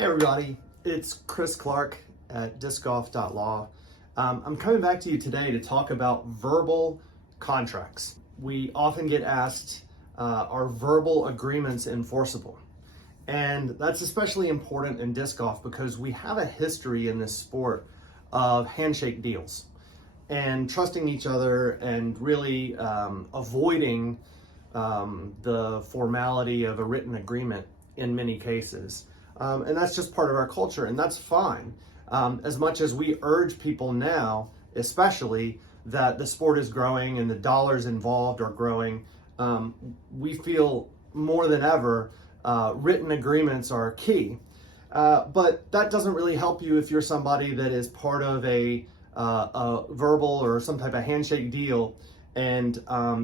Hey everybody, it's Chris Clark at discgolf.law. I'm coming back to you today to talk about verbal contracts. We often get asked, are verbal agreements enforceable? And that's especially important in disc golf because we have a history in this sport of handshake deals and trusting each other and really avoiding the formality of a written agreement in many cases. And that's just part of our culture, and that's fine. As much as we urge people now, especially, that the sport is growing and the dollars involved are growing, we feel more than ever written agreements are key. But that doesn't really help you if you're somebody that is part of a verbal or some type of handshake deal, and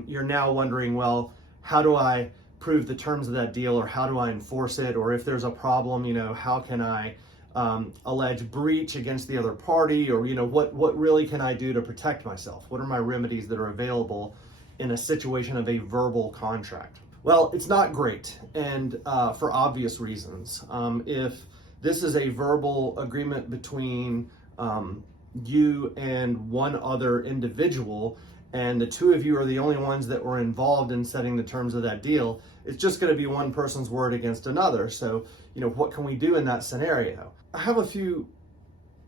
you're now wondering, well, how do I prove the terms of that deal, or how do I enforce it, or if there's a problem, how can I allege breach against the other party, or what really can I do to protect myself? What are my remedies that are available in a situation of a verbal contract? Well, it's not great, and for obvious reasons. If this is a verbal agreement between you and one other individual, and the two of you are the only ones that were involved in setting the terms of that deal, it's just going to be one person's word against another. So, what can we do in that scenario? I have a few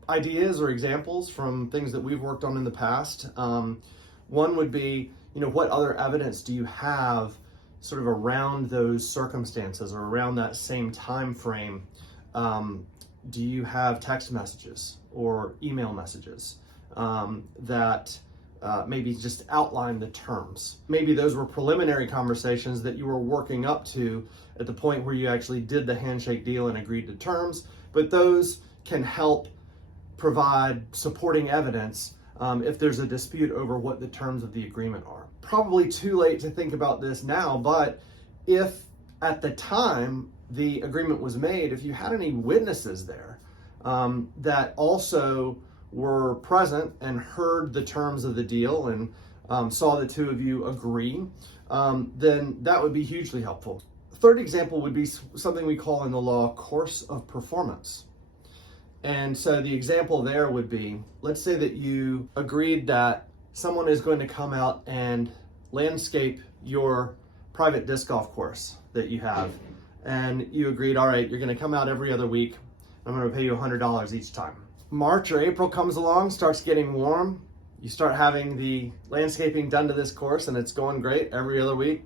ideas or examples from things that we've worked on in the past. One would be, what other evidence do you have sort of around those circumstances or around that same time frame? Do you have text messages or email messages that maybe just outline the terms? Maybe those were preliminary conversations that you were working up to at the point where you actually did the handshake deal and agreed to terms, but those can help provide supporting evidence if there's a dispute over what the terms of the agreement are. Probably too late to think about this now, but if at the time the agreement was made, if you had any witnesses there that also were present and heard the terms of the deal and saw the two of you agree, then that would be hugely helpful. Third example would be something we call in the law course of performance. And so the example there would be, let's say that you agreed that someone is going to come out and landscape your private disc golf course that you have. And you agreed, all right, you're going to come out every other week. I'm going to pay you $100 each time. March or April comes along, starts getting warm. You start having the landscaping done to this course and it's going great every other week.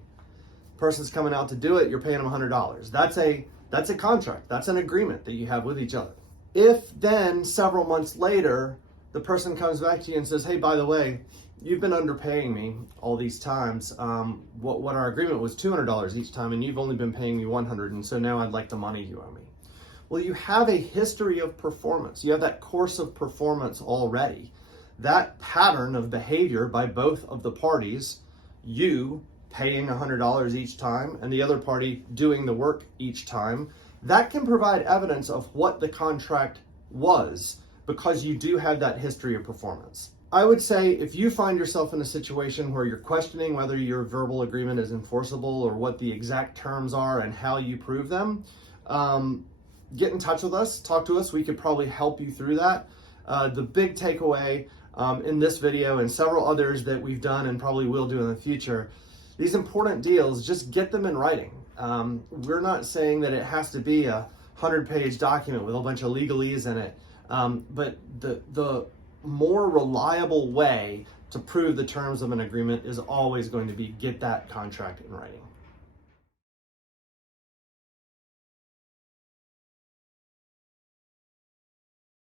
Person's coming out to do it, you're paying them $100. That's a contract. That's an agreement that you have with each other. If then several months later, the person comes back to you and says, hey, by the way, you've been underpaying me all these times. What our agreement was $200 each time, and you've only been paying me $100, and so now I'd like the money you owe me. Well, you have a history of performance. You have that course of performance already. That pattern of behavior by both of the parties, you paying $100 each time and the other party doing the work each time, that can provide evidence of what the contract was because you do have that history of performance. I would say if you find yourself in a situation where you're questioning whether your verbal agreement is enforceable or what the exact terms are and how you prove them, get in touch with us, talk to us. We could probably help you through that. The big takeaway in this video and several others that we've done and probably will do in the future, these important deals, just get them in writing. We're not saying that it has to be a 100-page document with a bunch of legalese in it, but the more reliable way to prove the terms of an agreement is always going to be get that contract in writing.